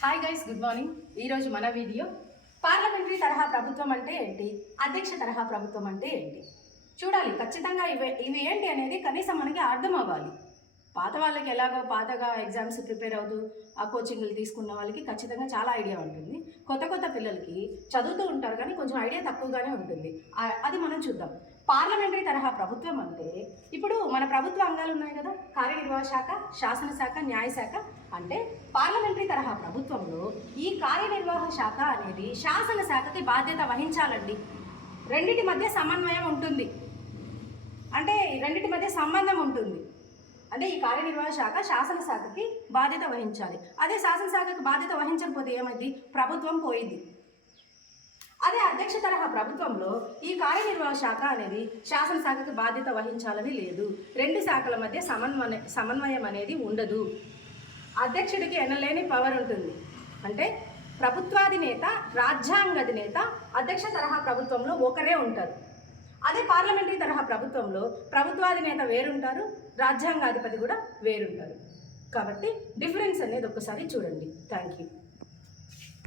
Hi guys, good morning. ఈరోజు మన video parliamentary తరహా ప్రభుత్వం అంటే ఏంటి, అధ్యక్ష తరహా ప్రభుత్వం అంటే ఏంటి చూడాలి. ఖచ్చితంగా ఇవి ఏంటి అనేది కనీసం మనకి అర్థం అవ్వాలి. పాత వాళ్ళకి ఎలాగో పాతగా ఎగ్జామ్స్ ప్రిపేర్ అవుతూ ఆ కోచింగ్లు తీసుకున్న వాళ్ళకి ఖచ్చితంగా చాలా ఐడియా ఉంటుంది. కొత్త పిల్లలకి చదువుతూ ఉంటారు కానీ కొంచెం ఐడియా తక్కువగానే ఉంటుంది. అది మనం చూద్దాం. పార్లమెంటరీ తరహా ప్రభుత్వం అంటే ఇప్పుడు మన ప్రభుత్వ అంగాలు ఉన్నాయి కదా, కార్యనిర్వాహక శాఖ, శాసనశాఖ, న్యాయశాఖ. అంటే పార్లమెంటరీ తరహా ప్రభుత్వంలో ఈ కార్యనిర్వాహక శాఖ అనేది శాసనశాఖకి బాధ్యత వహించాలండి. రెండిటి మధ్య సమన్వయం ఉంటుంది, అంటే రెండిటి మధ్య సంబంధం ఉంటుంది. అంటే ఈ కార్యనిర్వాహక శాఖ శాసనశాఖకి బాధ్యత వహించాలి. అదే శాసనశాఖకి బాధ్యత వహించకపోతే ఏమైంది, ప్రభుత్వం పోయింది. అదే అధ్యక్ష తరహా ప్రభుత్వంలో ఈ కార్యనిర్వాహక శాఖ అనేది శాసనశాఖకి బాధ్యత వహించాలని లేదు. రెండు శాఖల మధ్య సమన్వయం అనేది ఉండదు. అధ్యక్షుడికి ఎనలేని పవర్ ఉంటుంది. అంటే ప్రభుత్వాధినేత, రాజ్యాంగాధినేత అధ్యక్ష తరహా ప్రభుత్వంలో ఒకరే ఉంటారు. అదే పార్లమెంటరీ తరహా ప్రభుత్వంలో ప్రభుత్వాధినేత వేరుంటారు, రాజ్యాంగాధిపతి కూడా వేరుంటారు. కాబట్టి డిఫరెన్స్ అనేది ఒక్కసారి చూడండి. Thank you.